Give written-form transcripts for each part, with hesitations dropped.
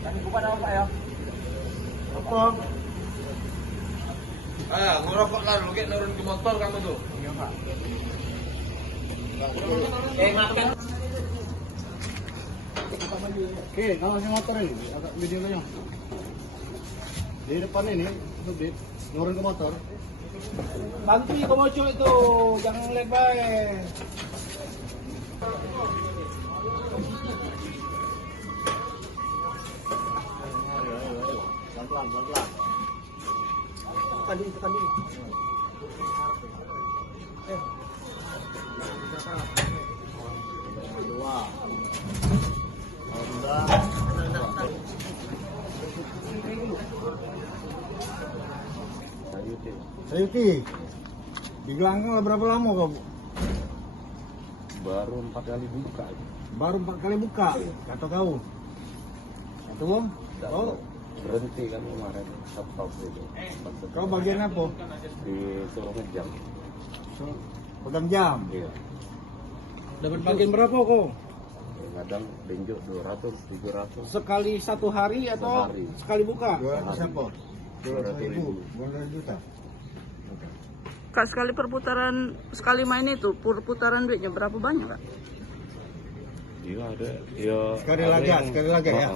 Kami bukan apa Pak ya? Apa? Ngerokok lah, lu kayak nurun ke motor kamu tuh. Iya Pak. Makan. Oke, kalau si motor ini, agak videonya. Di depan ini, subdit, nurun ke motor. Bantu ya kemocok itu, jangan lebar. Pelan-pelan, pelan-pelan. Tekan dulu. Kedua. Udah. Sayuti, di gelanggang berapa lama kau? Baru 4 kali buka. Baru 4 kali buka, kata kau. Itu bom? Oh, Berhenti kan kemarin stop itu. kau bagian apa? Disuruh ngejam. Pegang jam. Iya. Dapat bagian berapa kok? Kadang benjok 200, 300. Sekali satu hari atau Sehari. sekali buka? 200 apa? 200.000, 200 juta. Kak, sekali main itu perputaran duitnya berapa banyak Kak? Iya ada. Ya, Sekali ada lagi, yang- sekali lagi ya?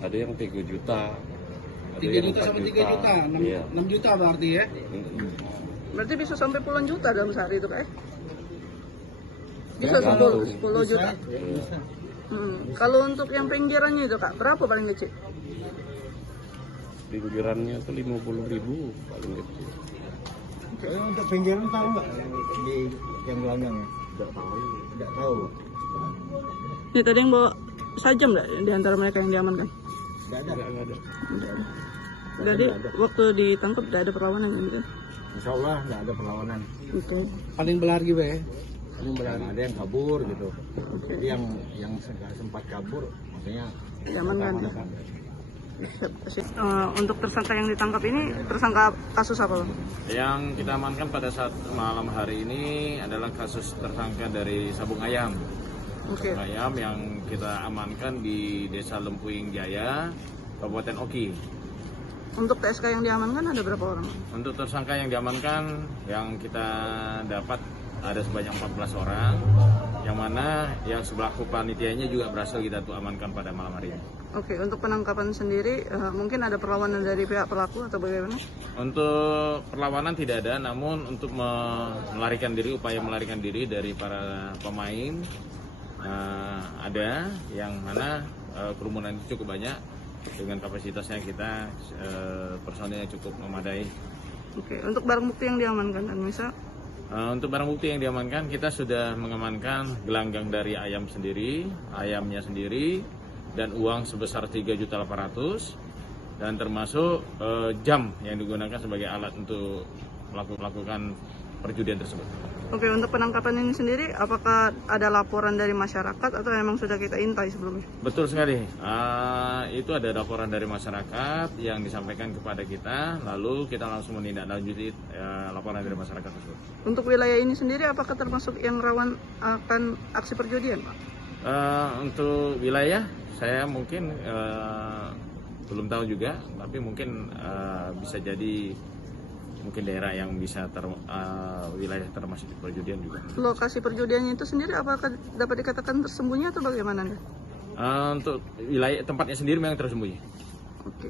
Ada yang 3 juta. Ada 3 yang juta 4 sampai 3 juta, 6, Iya. 6 juta berarti ya? Berarti bisa sampai puluhan juta dalam sehari itu Kak? Bisa Ya, 10 juta. Bisa. Kalau untuk yang pinggirannya itu Kak, berapa paling kecil? Pinggirannya tuh 50.000 paling kecil. Untuk pinggiran tahu nggak di yang gelanggang? Tidak tahu. Tidak tahu. Ini tadi yang bawa sajam nggak di antara mereka yang diamankan? Tidak ada. Nggak ada. Jadi waktu ditangkap tidak ada perlawanan gitu? Insya Allah nggak ada perlawanan. Oke. Paling belargi be. Ada yang kabur gitu. Jadi yang nggak sempat kabur, maksudnya Diamankan. Untuk tersangka yang ditangkap ini, tersangka kasus apa Bang? Yang kita amankan pada saat malam hari ini adalah kasus tersangka dari sabung ayam. Oke. Sabung ayam yang kita amankan di Desa Lempuing Jaya, Kabupaten Oki. Untuk TSK yang diamankan ada berapa orang? Untuk tersangka yang diamankan, yang kita dapat ada sebanyak 14 orang, yang mana yang sebelaku panitianya juga berhasil kita tuh amankan pada malam hari ini. Oke, untuk penangkapan sendiri mungkin ada perlawanan dari pihak pelaku atau bagaimana? Untuk perlawanan tidak ada, namun untuk upaya melarikan diri dari para pemain ada, yang mana kerumunan itu cukup banyak, dengan kapasitasnya kita personilnya cukup memadai. Oke, untuk barang bukti yang diamankan dan misal Untuk barang bukti yang diamankan, kita sudah mengamankan gelanggang dari ayamnya sendiri, dan uang sebesar 3.800.000, dan termasuk jam yang digunakan sebagai alat untuk melakukan perjudian tersebut. Oke, untuk penangkapan ini sendiri, apakah ada laporan dari masyarakat atau memang sudah kita intai sebelumnya? Betul sekali, itu ada laporan dari masyarakat yang disampaikan kepada kita, lalu kita langsung menindaklanjuti laporan dari masyarakat tersebut. Untuk wilayah ini sendiri, apakah termasuk yang rawan akan aksi perjudian, Pak? Untuk wilayah, saya mungkin belum tahu juga, tapi mungkin bisa jadi mungkin daerah yang bisa wilayah termasuk perjudian juga. Lokasi perjudiannya itu sendiri apakah dapat dikatakan tersembunyi atau bagaimana? Untuk wilayah tempatnya sendiri memang tersembunyi. Oke.